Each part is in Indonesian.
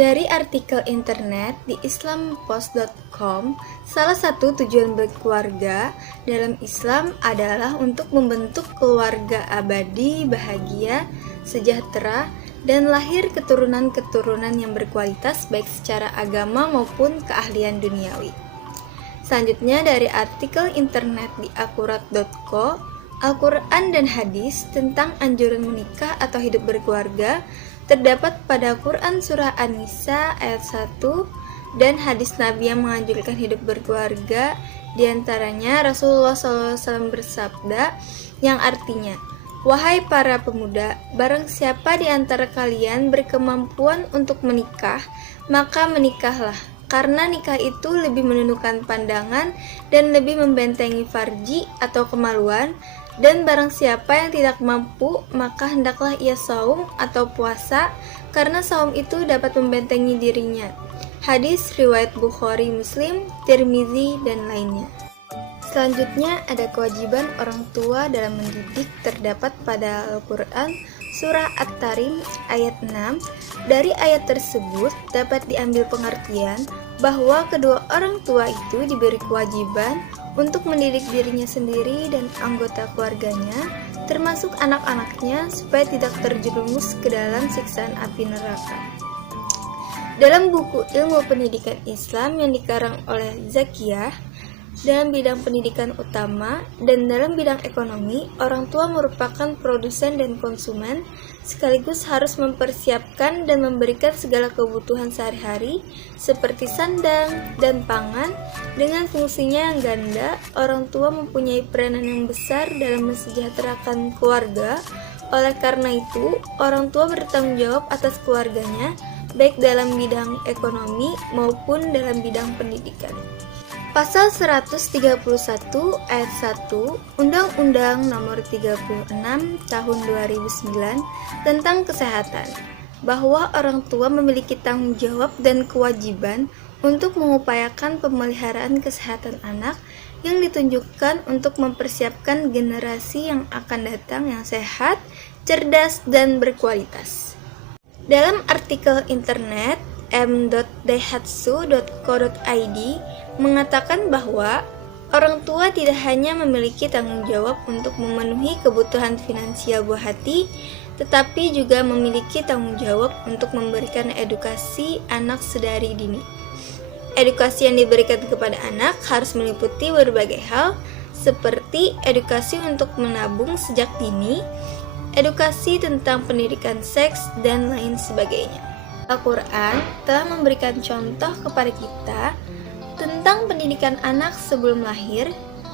Dari artikel internet di islampost.com, salah satu tujuan berkeluarga dalam Islam adalah untuk membentuk keluarga abadi, bahagia, sejahtera, dan lahir keturunan-keturunan yang berkualitas baik secara agama maupun keahlian duniawi. Selanjutnya dari artikel internet di akurat.co, Al-Quran dan hadis tentang anjuran menikah atau hidup berkeluarga terdapat pada Quran Surah An-Nisa ayat 1 dan hadis Nabi yang menganjurkan hidup berkeluarga, diantaranya Rasulullah SAW bersabda yang artinya, "Wahai para pemuda, barang siapa di antara kalian berkemampuan untuk menikah, maka menikahlah, karena nikah itu lebih menundukkan pandangan dan lebih membentengi farji atau kemaluan. Dan barang siapa yang tidak mampu, maka hendaklah ia saum atau puasa, karena saum itu dapat membentengi dirinya." Hadis riwayat Bukhari, Muslim, Tirmizi, dan lainnya. Selanjutnya ada kewajiban orang tua dalam mendidik terdapat pada Al-Quran Surah At-Tarim ayat 6. Dari ayat tersebut dapat diambil pengertian bahwa kedua orang tua itu diberi kewajiban untuk mendidik dirinya sendiri dan anggota keluarganya, termasuk anak-anaknya, supaya tidak terjerumus ke dalam siksaan api neraka. Dalam buku Ilmu Pendidikan Islam yang dikarang oleh Zakiyah, dalam bidang pendidikan utama dan dalam bidang ekonomi, orang tua merupakan produsen dan konsumen, sekaligus harus mempersiapkan dan memberikan segala kebutuhan sehari-hari seperti sandang dan pangan. Dengan fungsinya yang ganda, orang tua mempunyai peranan yang besar dalam mensejahterakan keluarga. Oleh karena itu, orang tua bertanggung jawab atas keluarganya, baik dalam bidang ekonomi maupun dalam bidang pendidikan. Pasal 131 ayat 1 Undang-Undang Nomor 36 Tahun 2009 tentang Kesehatan, bahwa orang tua memiliki tanggung jawab dan kewajiban untuk mengupayakan pemeliharaan kesehatan anak yang ditunjukkan untuk mempersiapkan generasi yang akan datang yang sehat, cerdas, dan berkualitas. Dalam artikel internet m.daihatsu.co.id mengatakan bahwa orang tua tidak hanya memiliki tanggung jawab untuk memenuhi kebutuhan finansial buah hati, tetapi juga memiliki tanggung jawab untuk memberikan edukasi anak sedari dini. Edukasi yang diberikan kepada anak harus meliputi berbagai hal, seperti edukasi untuk menabung sejak dini, edukasi tentang pendidikan seks, dan lain sebagainya. Al-Quran telah memberikan contoh kepada kita tentang pendidikan anak sebelum lahir,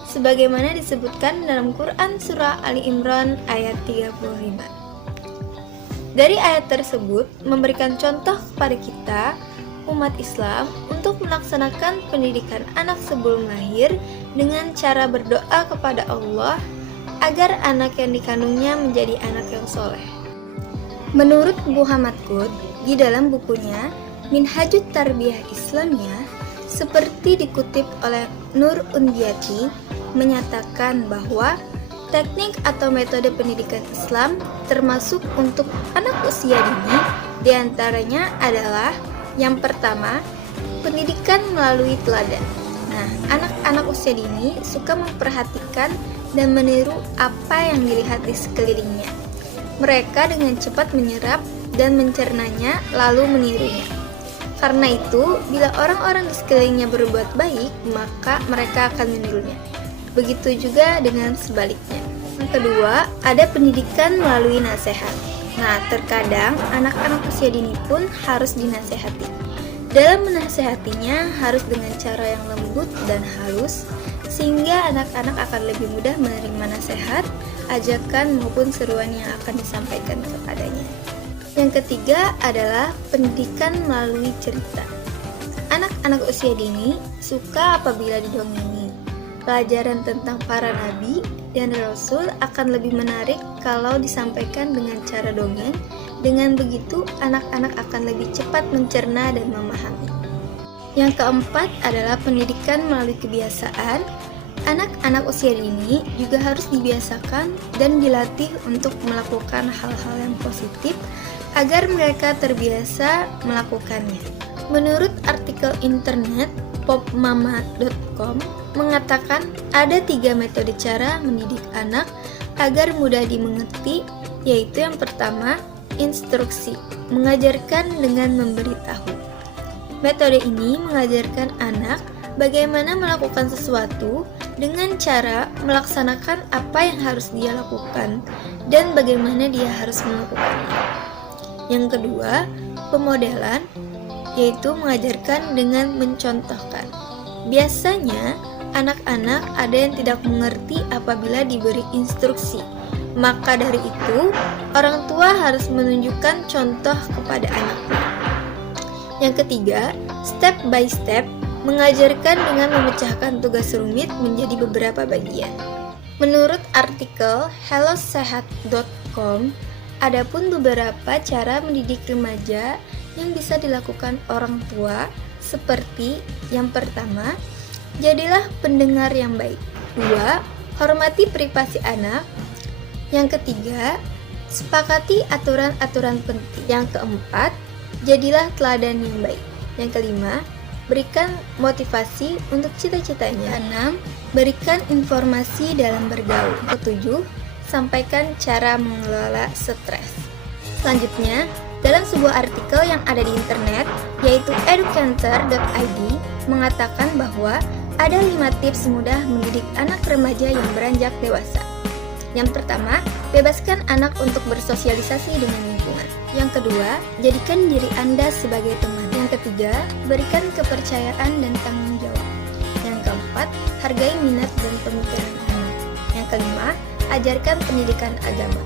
sebagaimana disebutkan dalam Quran Surah Ali Imran ayat 35. Dari ayat tersebut memberikan contoh kepada kita, umat Islam, untuk melaksanakan pendidikan anak sebelum lahir dengan cara berdoa kepada Allah agar anak yang dikandungnya menjadi anak yang soleh. Menurut Muhammad Qutb di dalam bukunya Minhajut Tarbiyah Islamiyah, seperti dikutip oleh Nur Undiyati, menyatakan bahwa teknik atau metode pendidikan Islam termasuk untuk anak usia dini diantaranya adalah yang pertama, pendidikan melalui teladan. Nah, anak-anak usia dini suka memperhatikan dan meniru apa yang dilihat di sekelilingnya. Mereka dengan cepat menyerap dan mencernanya lalu menirunya. Karena itu, bila orang-orang di sekelilingnya berbuat baik, maka mereka akan menirunya. Begitu juga dengan sebaliknya. Yang kedua, ada pendidikan melalui nasihat. Nah, terkadang anak-anak usia dini pun harus dinasehati. Dalam menasehatinya harus dengan cara yang lembut dan halus, sehingga anak-anak akan lebih mudah menerima nasihat, ajakan maupun seruan yang akan disampaikan kepadanya. Yang ketiga adalah pendidikan melalui cerita. Anak-anak usia dini suka apabila didongeng. Pelajaran tentang para nabi dan rasul akan lebih menarik kalau disampaikan dengan cara dongeng. Dengan begitu, anak-anak akan lebih cepat mencerna dan memahami. Yang keempat adalah pendidikan melalui kebiasaan. Anak-anak usia dini juga harus dibiasakan dan dilatih untuk melakukan hal-hal yang positif agar mereka terbiasa melakukannya. Menurut artikel internet popmama.com mengatakan ada 3 metode cara mendidik anak agar mudah dimengerti, yaitu yang pertama, instruksi, mengajarkan dengan memberitahu. Metode ini mengajarkan anak bagaimana melakukan sesuatu dengan cara melaksanakan apa yang harus dia lakukan dan bagaimana dia harus melakukannya. Yang kedua, pemodelan, yaitu mengajarkan dengan mencontohkan. Biasanya, anak-anak ada yang tidak mengerti apabila diberi instruksi. Maka dari itu, orang tua harus menunjukkan contoh kepada anaknya. Yang ketiga, step by step, mengajarkan dengan memecahkan tugas rumit menjadi beberapa bagian. Menurut artikel hellosehat.com, ada pun beberapa cara mendidik remaja yang bisa dilakukan orang tua, seperti yang pertama, jadilah pendengar yang baik. 2. Hormati privasi anak. Yang ketiga, sepakati aturan-aturan penting. Yang keempat, jadilah teladan yang baik. Yang kelima, berikan motivasi untuk cita-citanya. 6. Berikan informasi dalam bergaul. Ketujuh, sampaikan cara mengelola stres. Selanjutnya, dalam sebuah artikel yang ada di internet, yaitu educancer.id, mengatakan bahwa ada 5 tips mudah mendidik anak remaja yang beranjak dewasa. Yang pertama, bebaskan anak untuk bersosialisasi dengan lingkungan. Yang kedua, jadikan diri Anda sebagai teman. Yang ketiga, berikan kepercayaan dan tanggung jawab. Yang keempat, hargai minat dan pemikiran anak. Yang kelima, ajarkan pendidikan agama.